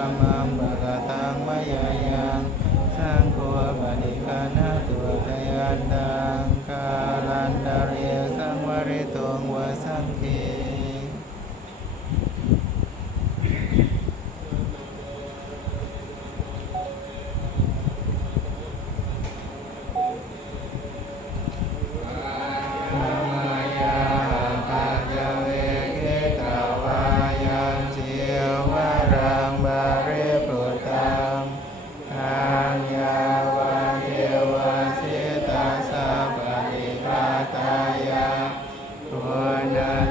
agama Yeah.